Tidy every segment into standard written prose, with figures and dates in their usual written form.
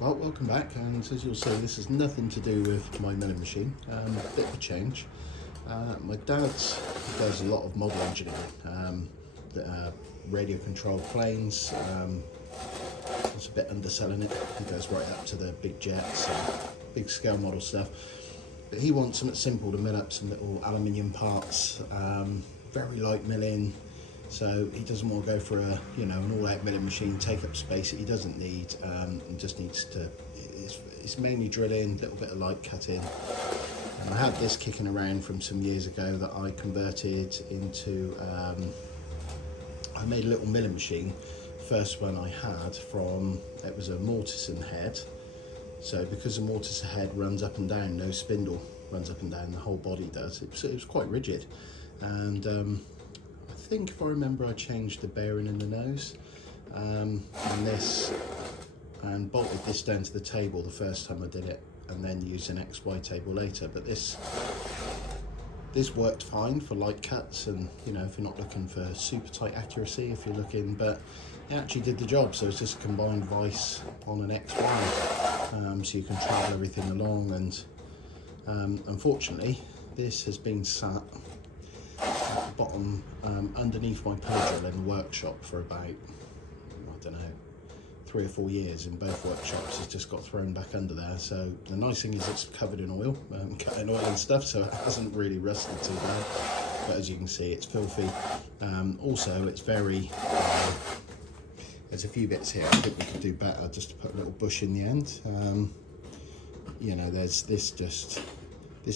Well, welcome back, and as you'll see, this has nothing to do with my milling machine. Bit of a change. My dad does a lot of model engineering, radio controlled planes. It's a bit underselling it. He goes right up to the big jets, big scale model stuff. But he wants something simple to mill up some little aluminium parts, very light milling. So he doesn't want to go for an all-out milling machine, take up space that he doesn't need, and just needs to. It's mainly drilling, a little bit of light cutting. And I had this kicking around from some years ago that I converted into. I made a little milling machine. First one I had it was a mortison head. So because the mortison head runs up and down, no spindle runs up and down, the whole body does. It was quite rigid, and I think if I remember, I changed the bearing in the nose and bolted this down to the table the first time I did it, and then used an XY table later. But this worked fine for light cuts, and if you're not looking for super tight accuracy, if you're looking, but it actually did the job. So it's just a combined vise on an XY, so you can travel everything along. And unfortunately, this has been sat at the bottom underneath my pillar drill in the workshop for about, I don't know, 3 or 4 years in both workshops. It's just got thrown back under there. So the nice thing is it's covered in oil, cutting oil and stuff, so it hasn't really rusted too bad. But as you can see, it's filthy. Also, it's very, there's a few bits here I think we could do better, just to put a little bush in the end. There's this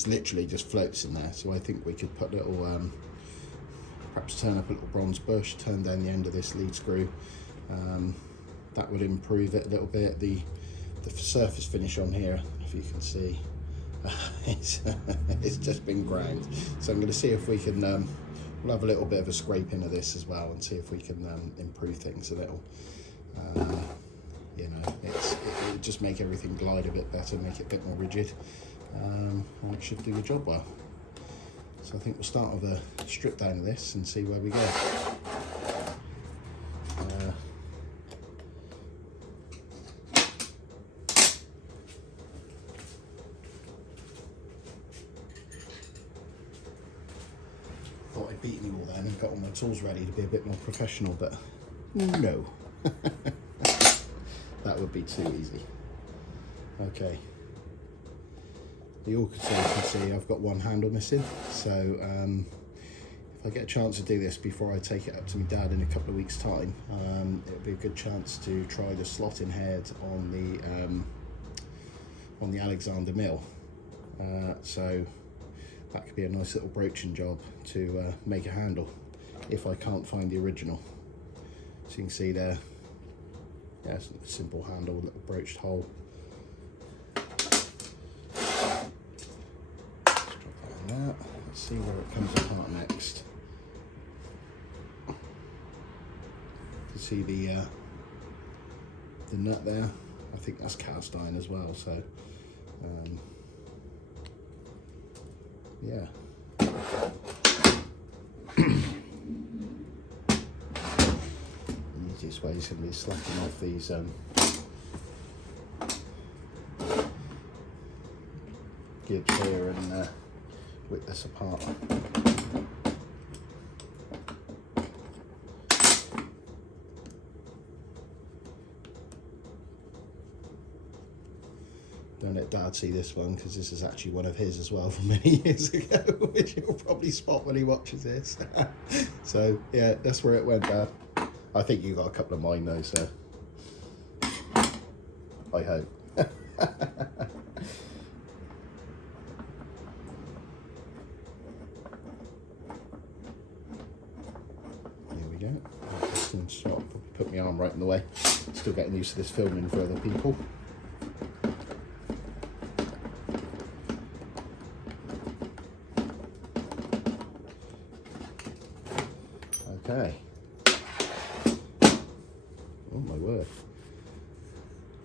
literally just floats in there, so I think we could put a little, perhaps turn up a little bronze bush, turn down the end of this lead screw. That would improve it a little bit. The surface finish on here, if you can see, it's just been ground. So I'm going to see if we can, we'll have a little bit of a scraping of this as well, and see if we can improve things a little. It'll just make everything glide a bit better, make it a bit more rigid, and it should do the job well. So I think we'll start with a strip down of this and see where we go. Thought I'd beaten you all then and got all my tools ready to be a bit more professional, but no. That would be too easy. Okay. The orchid, so you can see I've got one handle missing, so if I get a chance to do this before I take it up to my dad in a couple of weeks' time, it'll be a good chance to try the slotting head on the Alexander mill. So that could be a nice little broaching job to make a handle if I can't find the original. So you can see there, yeah, it's a simple handle, little broached hole. Let's see where it comes apart next. You can see the nut there. I think that's cast iron as well. So yeah. The easiest way is going to be slapping off these gibs here and whip this apart. Don't let Dad see this one, because this is actually one of his as well from many years ago, which he'll probably spot when he watches this. So yeah, that's where it went, Dad. I think you got a couple of mine though, so I hope. Probably put my arm right in the way. Still getting used to this filming for other people. Okay. Oh my word.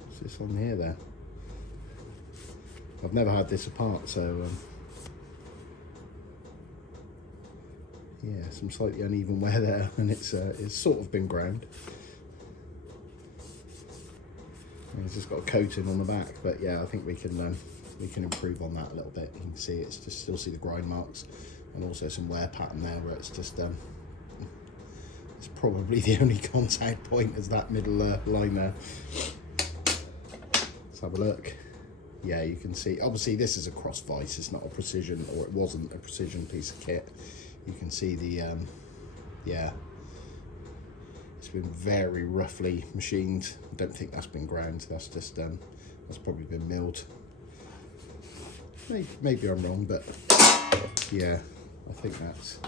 What's this on here then? I've never had this apart, so yeah, some slightly uneven wear there, and it's sort of been ground. It's just got a coating on the back, but yeah, I think we can improve on that a little bit. You can see it's just still see the grind marks, and also some wear pattern there where it's just it's probably the only contact point is that middle line there. Let's have a look. Yeah, you can see, obviously this is a cross vise, it's not a precision, or it wasn't a precision piece of kit. You can see the, yeah, it's been very roughly machined. I don't think that's been ground, that's just, that's probably been milled. Maybe I'm wrong, but yeah, I think that's,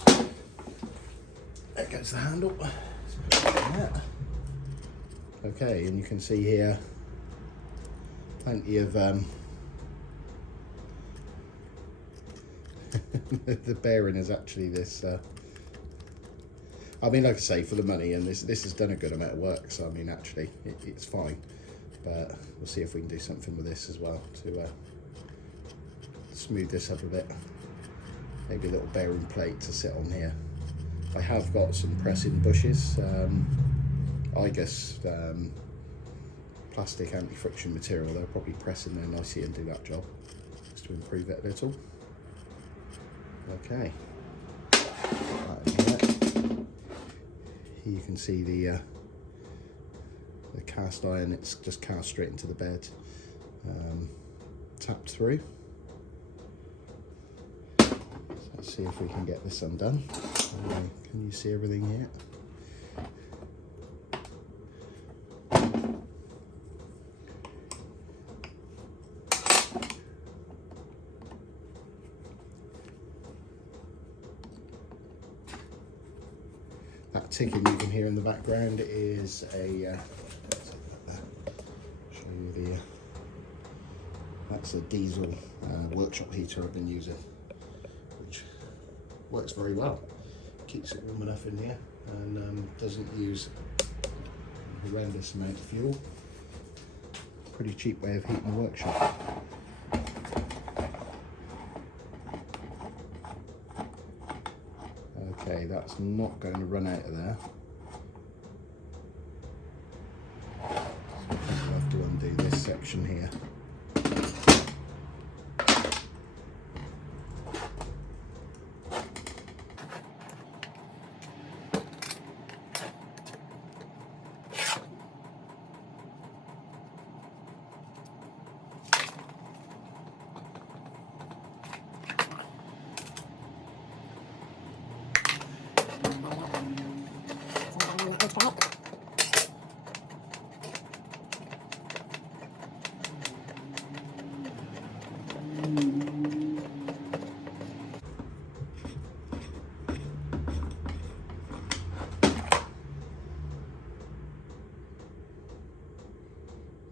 there goes the handle. Okay, and you can see here, plenty of, the bearing is actually this, I mean, like I say, for the money, and this has done a good amount of work, so I mean, actually, it's fine, but we'll see if we can do something with this as well to smooth this up a bit. Maybe a little bearing plate to sit on here. I have got some pressing bushes, I guess plastic anti-friction material. They'll probably press in there nicely and do that job, just to improve it a little. Okay. Here you can see the cast iron. It's just cast straight into the bed, tapped through. So let's see if we can get this undone. Can you see everything here? That ticking you can hear in the background is a show you the that's a diesel workshop heater I've been using, which works very well. Keeps it warm enough in here and doesn't use a horrendous amount of fuel. Pretty cheap way of heating the workshop. Okay, that's not going to run out of there. So I think I'll have to undo this section here.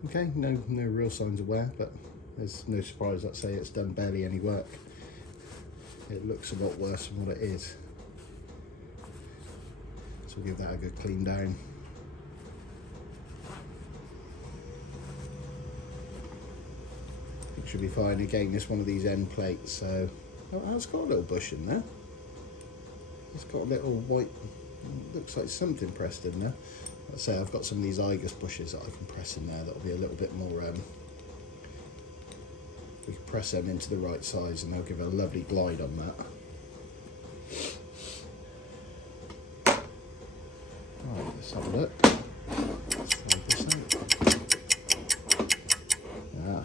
Okay, no real signs of wear, but there's no surprise. I'd say it's done barely any work. It looks a lot worse than what it is. So we'll give that a good clean down. It should be fine. Again, it's one of these end plates, so oh, it's got a little bush in there. It's got a little white, looks like something pressed in there. Let's say I've got some of these Igus bushes that I can press in there. That'll be a little bit more. We can press them into the right size, and they'll give a lovely glide on that. Right, let's have a look. Ah.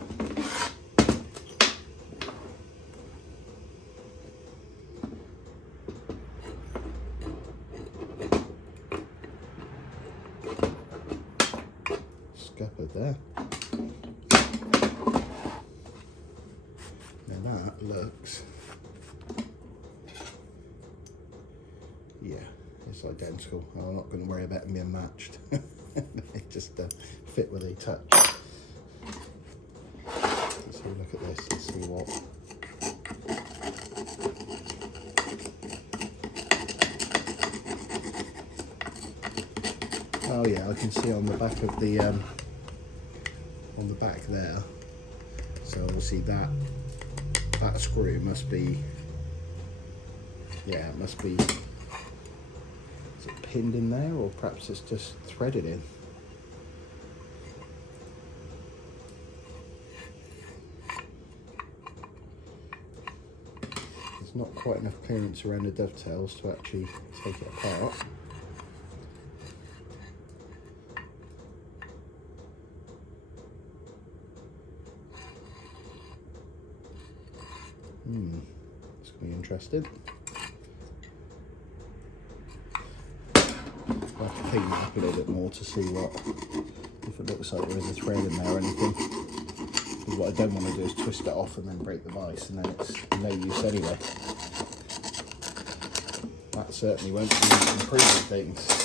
Scuppered there. Now that looks, yeah, it's identical. I'm not going to worry about them being matched. They just fit where they touch. Let's have a look at this and see what. Oh yeah, I can see on the back of the on the back there. So obviously that screw must be, yeah, it must be, is it pinned in there, or perhaps it's just threaded in? not quite enough clearance around the dovetails to actually take it apart. It's going to be interesting. I'll have to clean it up a little bit more to see if it looks like there is a thread in there or anything. Because what I don't want to do is twist it off and then break the vise, and then it's no use anyway. That certainly won't be improving things.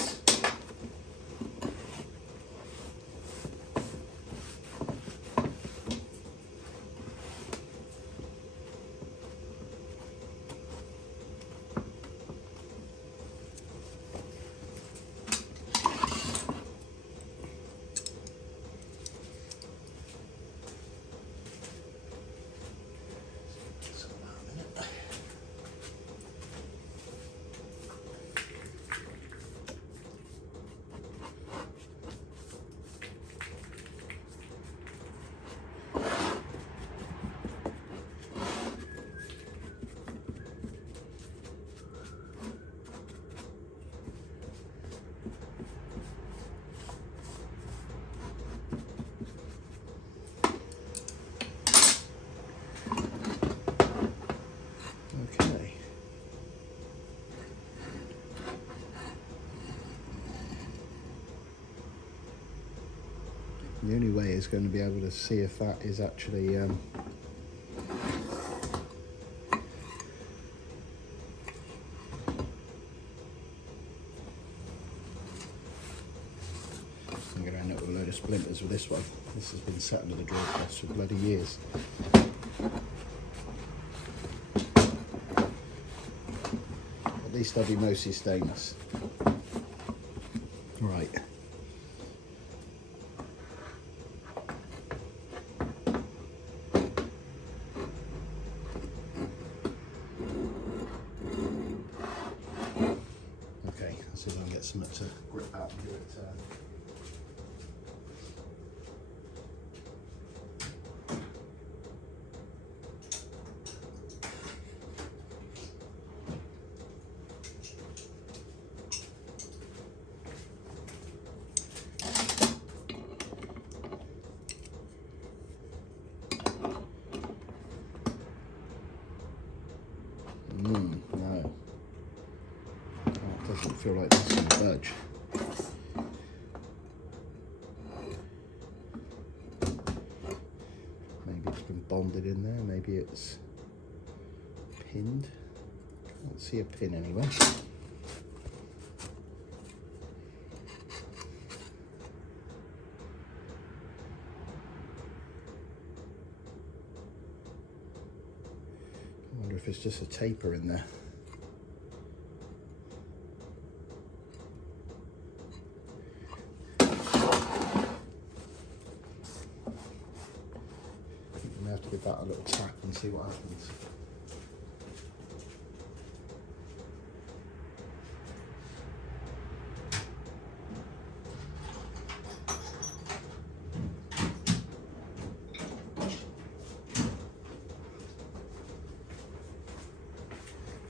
The only way is going to be able to see if that is actually I'm going to end up with a load of splinters with this one. This has been sat under the drill press for bloody years. At least they'll be mostly stainless. Right. See if I can get something to grip that and do it. No. Doesn't feel like this going to budge. Maybe it's been bonded in there, maybe it's pinned. Can't see a pin anywhere. I wonder if it's just a taper in there. Have to give that a little tap and see what happens.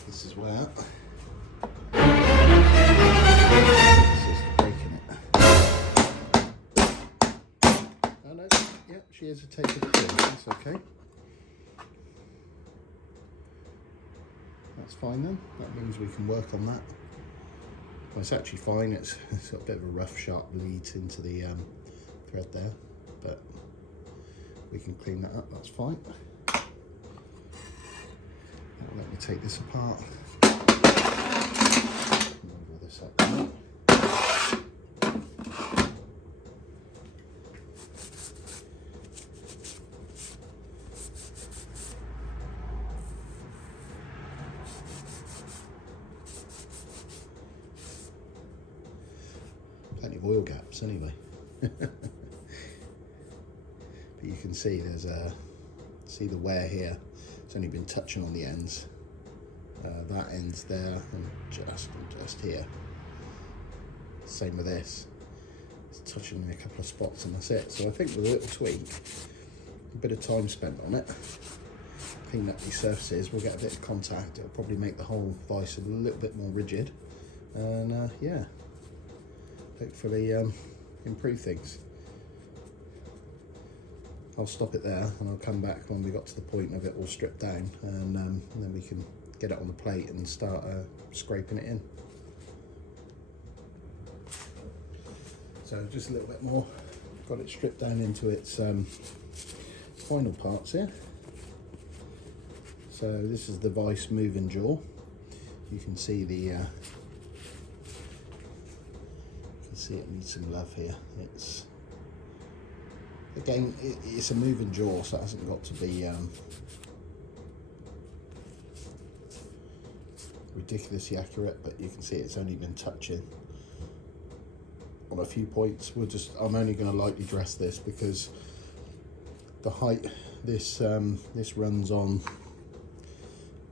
This is where this is breaking it. Oh no, yeah, she is a taper too. That's okay. That's fine then. That means we can work on that. Well, it's actually fine. It's got a bit of a rough, sharp lead into the thread there, but we can clean that up. That's fine. Let me take this apart. Move this up. Plenty of oil gaps anyway. But you can see there's see the wear here. It's only been touching on the ends. That end's there and just here. Same with this. It's touching in a couple of spots and that's it. So I think with a little tweak, a bit of time spent on it, clean up these surfaces, we'll get a bit of contact. It'll probably make the whole vise a little bit more rigid, and yeah, hopefully improve things. I'll stop it there and I'll come back when we got to the point of it all stripped down, and then we can get it on the plate and start scraping it in. So just a little bit more, got it stripped down into its final parts here. So this is the vise moving jaw. You can see it needs some love here. It's again, it's a moving jaw, so it hasn't got to be ridiculously accurate, but you can see it's only been touching on a few points. I'm only going to lightly dress this because the height, this runs on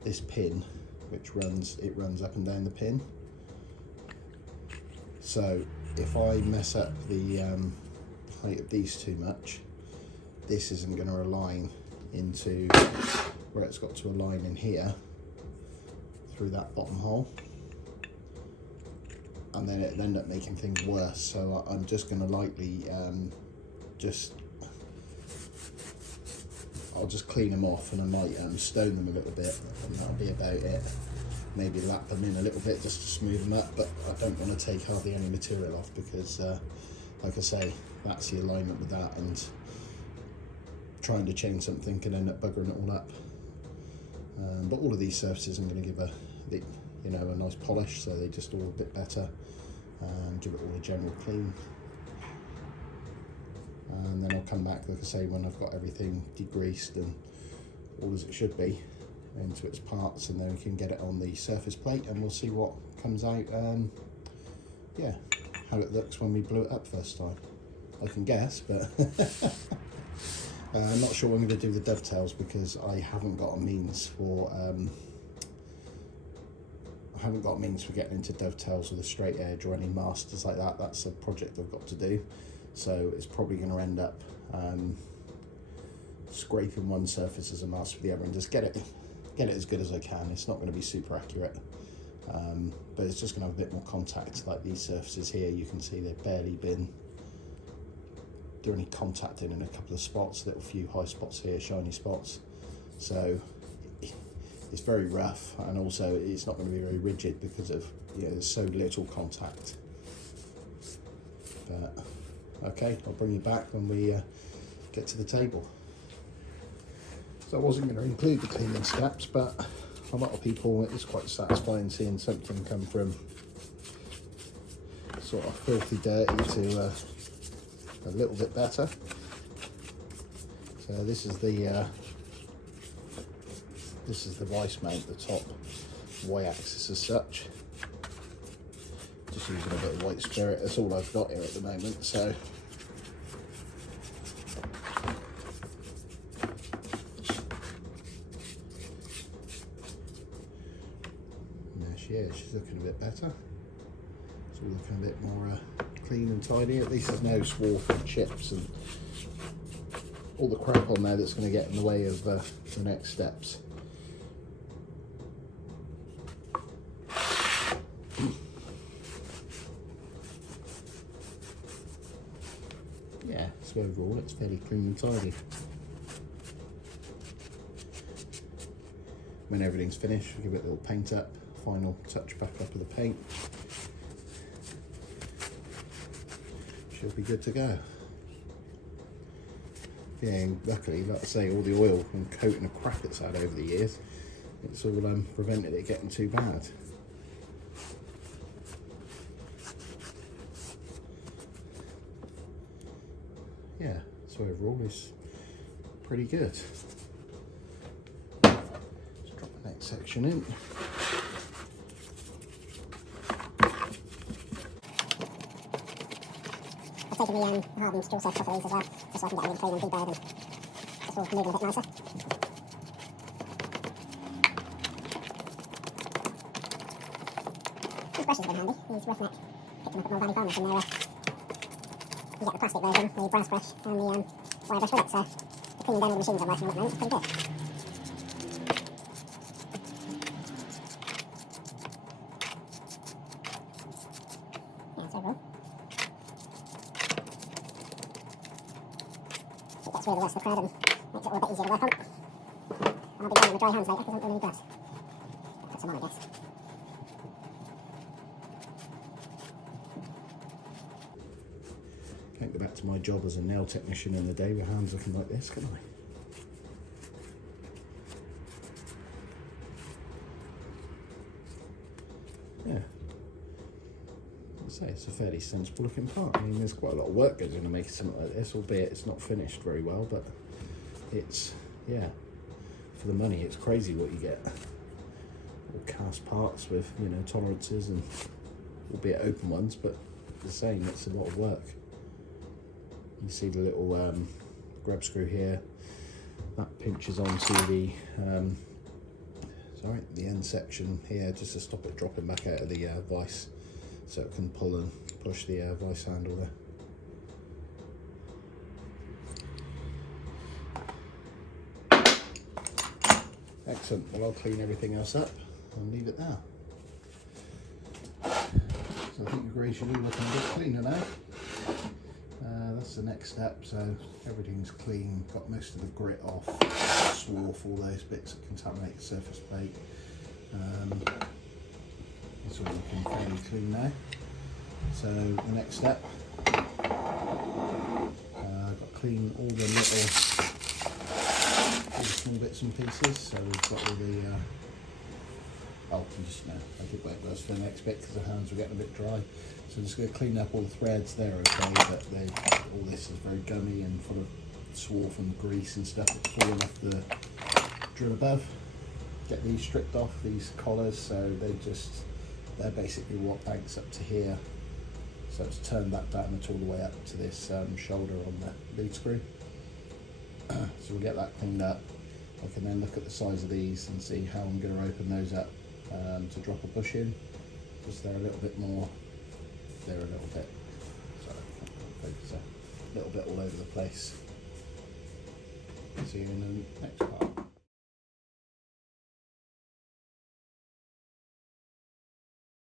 this pin, which runs up and down the pin. So if I mess up the height of these too much, this isn't going to align into where it's got to align in here through that bottom hole, and then it'll end up making things worse. So I'm just going to lightly I'll just clean them off, and I might stone them a little bit, and that'll be about it. Maybe lap them in a little bit just to smooth them up, but I don't want to take hardly any material off because like I say, that's the alignment with that, and trying to change something can end up buggering it all up. But all of these surfaces I'm going to give a nice polish, so they just all a bit better, and give it all a general clean. And then I'll come back, like I say, when I've got everything degreased and all as it should be into its parts, and then we can get it on the surface plate, and we'll see what comes out. Yeah, how it looks when we blew it up first time. I can guess, but I'm not sure when I'm going to do the dovetails, because I haven't got a means for getting into dovetails with a straight edge or any masters like that. That's a project I've got to do, so it's probably going to end up scraping one surface as a master for the other, and just get it as good as I can. It's not going to be super accurate, but it's just going to have a bit more contact. Like these surfaces here, you can see they've barely been doing any contacting in a couple of spots, little few high spots here, shiny spots. So it's very rough, and also it's not going to be very rigid because of there's so little contact. But okay, I'll bring you back when we get to the table. So I wasn't going to include the cleaning steps, but a lot of people, it's quite satisfying seeing something come from sort of filthy dirty to a little bit better. So this is the vise mount, the top y-axis as such. Just using a bit of white spirit. That's all I've got here at the moment. So she's looking a bit better. It's all looking a bit more clean and tidy. At least there's no swarf and chips and all the crap on there that's going to get in the way of the next steps. Yeah, so overall it's fairly clean and tidy. When everything's finished, we'll give it a little paint up. Final touch back up of the paint. She'll be good to go. Yeah, and luckily, like I say, all the oil and coating of crap it's had over the years, it's all prevented it getting too bad. Yeah, so overall it's pretty good. Let's drop the next section in. I've taken the hardened straw surface off of these as well, just so I can get everything clean and deburred and just all moving a bit nicer. These brushes have been handy, these roughneck, picked them up at Mulvaney Farmers, and they're, you get the plastic version, the brass brush, and the wire brush with it, so the cleaning down all the machines I'm working on at the moment is pretty good. it gets rid of the rest of the crud and makes it all a bit easier to work on. And I'll be doing it with dry hands later because I don't really need gloves. Put some on, I guess. Can't go back to my job as a nail technician in the day with hands looking like this, can I? Yeah. I'd say it's a fairly sensible looking part. I mean, there's quite a lot of work goes into making something like this, albeit it's not finished very well, but it's, yeah, for the money, it's crazy what you get. All cast parts with, you know, tolerances and albeit open ones, but the same, it's a lot of work. You see the little grab screw here, that pinches onto the the end section here just to stop it dropping back out of the vise, so it can pull and push the vise handle there. Excellent. Well, I'll clean everything else up and leave it there. So I think you're graciously looking a bit cleaner now. That's the next step, so everything's clean, got most of the grit off, swarf, all those bits that contaminate the surface plate. It's all looking fairly clean now. So the next step, I've got to clean all the small bits and pieces. So we've got all the, I did wait those for the next bit because the hands were getting a bit dry. So I'm just going to clean up all the threads there, okay, but all this is very gummy and full of swarf and grease and stuff that's falling off the drill above. Get these stripped off, these collars, so they're basically what banks up to here. So it's turned that down all the way up to this shoulder on the lead screw. So we'll get that cleaned up. I can then look at the size of these and see how I'm going to open those up to drop a bush in. Just they're a little bit more, they're a little bit, sorry, I can't focus, a little bit all over the place. See you in the next part.